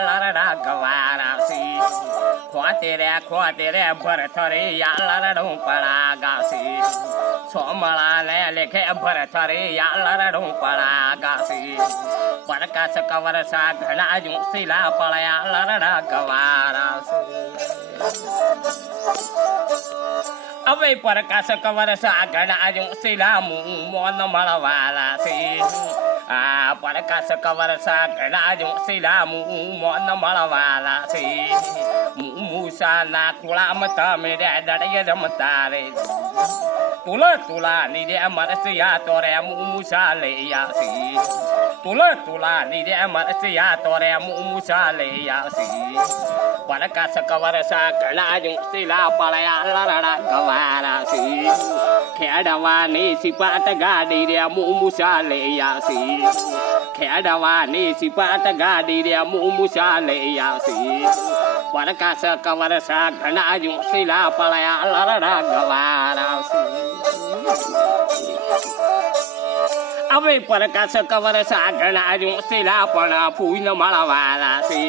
લરડા ગવારાસી ખોતે રે ભરથરે લરડું પડા ગાસી સોમળા ને લેખે ભરથરે લરડું પડા ગાસી પરકાશ કવર સા ઘણા શિલા પડ્યા લરડા ગવારાસી હવે પરકાશ કવર સા ઘણા શિલા મોન મળવાલા છે આ પરકાશ કવર સા ઘણા શિલા મોન મળવાલા છે મૂસા ના ખુળામાં તમે દડે રમતા રે તુલા ની રે મરસિયા તો રે મૂસા લઈ આસી તુલા ની રે મરસિયા તો રે મૂસા લઈ આસી પરકાશ કવર સા ઘણા શિલા પડ્યા લરડા ગવારાસી ખેડવાની સિપાટ ગાડી રે મૂસા લઈ આસી ખેડવાની સિપાટ ગાડી રે મૂસા લઈ આસી પરકાશ કવર સા ઘણા શિલા પડ્યા લરડા ગવારાસી હવે પરકાશ કવર સા ઘણા શિલા પણ ફૂલ મળવાલા છે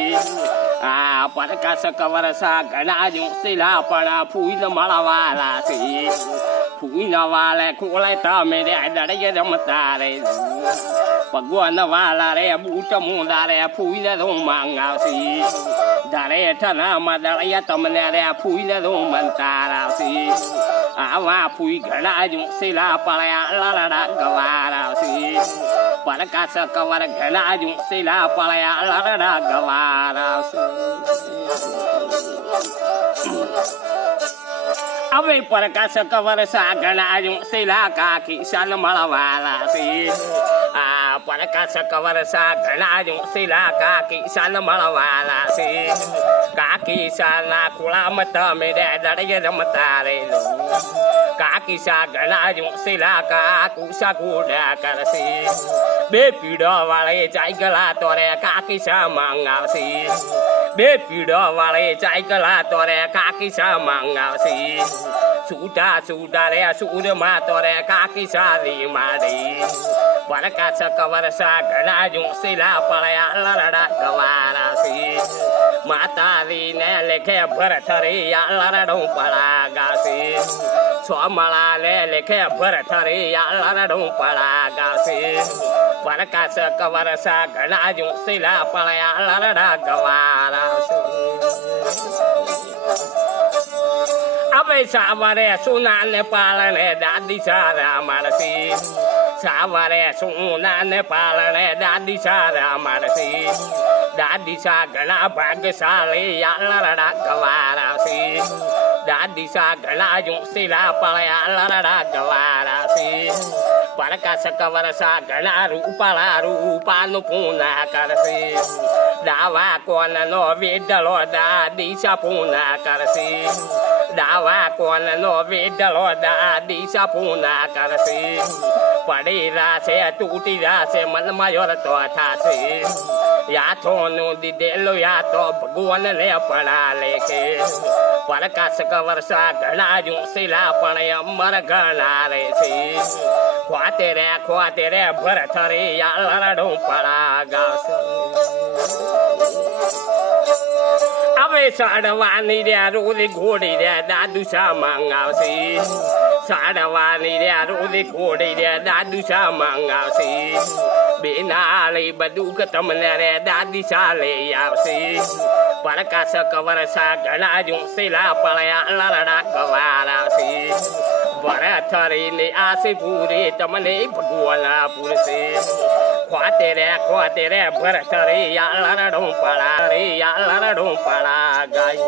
આ પરકાશ કવર સા ઘણા શિલા પણ ફૂલ મળવાલા છે ફૂલ વાલે ખોલે તમે રે દડે રમતા રે ભગવાન વાલા રે બૂટ મુંડા રે ફૂલ માંગાવશી ધારે ઠનામાં દળિયા તમને રે ફૂલ મનતારાવશી આવા ફૂઈ ઘણા શિલા પડ્યા લરડા ગવારાવશી પરકાશ કવર ઘણા શિલા પડ્યા લરડા ગવારાવશી હવે પરકાશ કવર સા ઘણા શિલા કાકી શાલ મળવાલા છે આ પરકાશ કવર સા ઘણા શિલા કાકી શાલ મળવાલા છે કાકી શાલના ખોળામાં તમે દડે રમતા રે કાકી સા ઘણા શિલા કાકુસા ગોડા કરશે બે પીડો વાળે ચાઈ ગલા તો રે કાકી સા માંગાવશે બે પીડો વાળે ચાઈ ગલા તો રે કાકી સા માંગાવશે છૂટા રે સૂરમાં તો રે કાકી સારી મારી પરકાશ કવર સા ઘણા શિલા પડ્યા લરડા ગવારાસી માતારી ને લેખે ભરથરે લરડું પડા ગાસી સોમળા ને લેખે ભરથરે લરડું પડા ગાસી પરકાશ કવર સા ઘણા શિલા પડ્યા લરડા ગવારાસી હવે સાવરે સુના ને પાલને દાદી સારા મારસી સાવરે સુના ને પાલને દાદી સારા મારસી દાદી સા ઘણા ભાગશાળી લરડા ગવારાસી દાદી સા ઘણા શિલા પડ્યા લરડા ગવારાસી પરકાશ કવર સા ઘણા રૂપાનું પૂના કરશી દાવા કોનનો વેડલો દાદી સા પૂના કરશી દાવા કોનનો વેડલો દાદી સા પૂના કરશી પડી રાશે તૂટી રાશે મનમાં યોરતો થાશે યાથોનું દીધેલું યા તો ભગવાન ને પડા લેખે પરકાશ કવર સા ઘણા શિલા પણ અમર ઘણા રે છે ખોતે રે ભરથરે લરડું પડા ગાશે હવે સાડવાની રે રોલી ઘોડી રે દાદુ સા માંગાવશે સાડવાની રે રોલી ઘોડી રે દાદુ સા માંગાવશે બેનાળી બધું કે તમને રે દાદી સા લઈ આવશે પરકાશ કવર સા ઘણા શિલા પડ્યા લરડા ગવારાવશે ભરથરી ને આસી પૂરી તમને ભગવાન પૂરશે ખોતે રે ભરથરે લરડું પડા ગાય